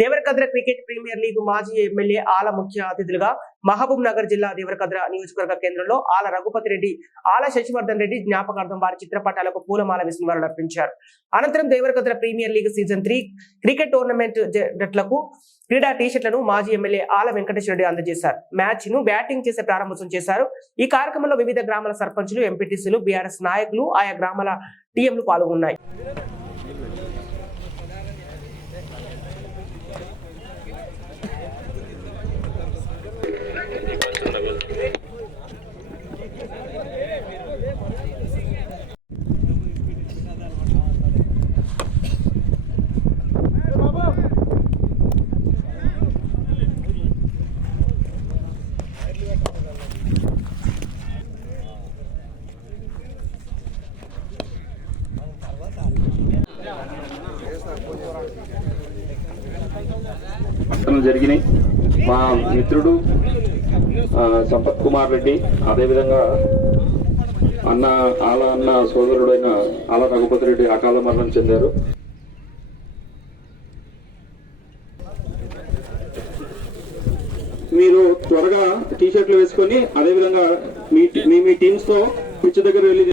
Devarakadra cricket premier league మాజీ MLA ఆల ముఖ్య అతిథులుగా మహబూబ్ నగర్ జిల్లా దేవరకద్ర నియోజకవర్గ కేంద్రంలో ఆల రఘుపతి రెడ్డి ఆల శశివర్ధన్ రెడ్డి జ్ఞాపకార్థం వారి చిత్రపటాలకు పూలమాల వేసి అర్పించారు. అనంతరం Devarakadra premier league season three cricket tournament జట్లకు క్రీడా టీషర్ట్లను మాజీ ఎమ్మెల్యే ఆల వెంకటేశ్వర రెడ్డి అందజేశారు. మ్యాచ్ను బ్యాటింగ్ చేసే ప్రారంభోత్సవం చేశారు. ఈ కార్యక్రమంలో వివిధ గ్రామాల సర్పంచులు ఎంపీటీసీలు బీఆర్ఎస్ నాయకులు ఆయా గ్రామాల టీఎంలు పాల్గొన్నాయి. జరిగినాయి. మా మిత్రుడు సంపత్ కుమార్ రెడ్డి అదేవిధంగా అన్న ఆల అన్న సోదరుడైన ఆల రఘుపతి రెడ్డి అకాల మరణం చెందారు. మీరు త్వరగా టీషర్ట్లు వేసుకొని అదేవిధంగా మీ మీ మీ టీమ్స్తో దగ్గర వెళ్ళి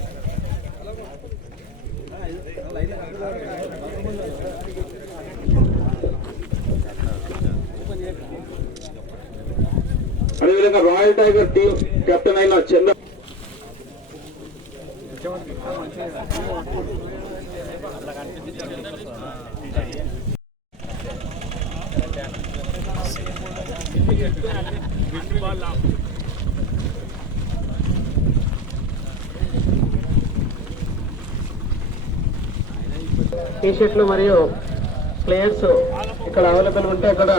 అదేవిధంగా రాయల్ టైగర్ టీం కెప్టెన్ అయిన చంద్ర టీ షర్ట్లు మరియు ప్లేయర్స్ ఇక్కడ అవైలబుల్ ఉంటే అక్కడ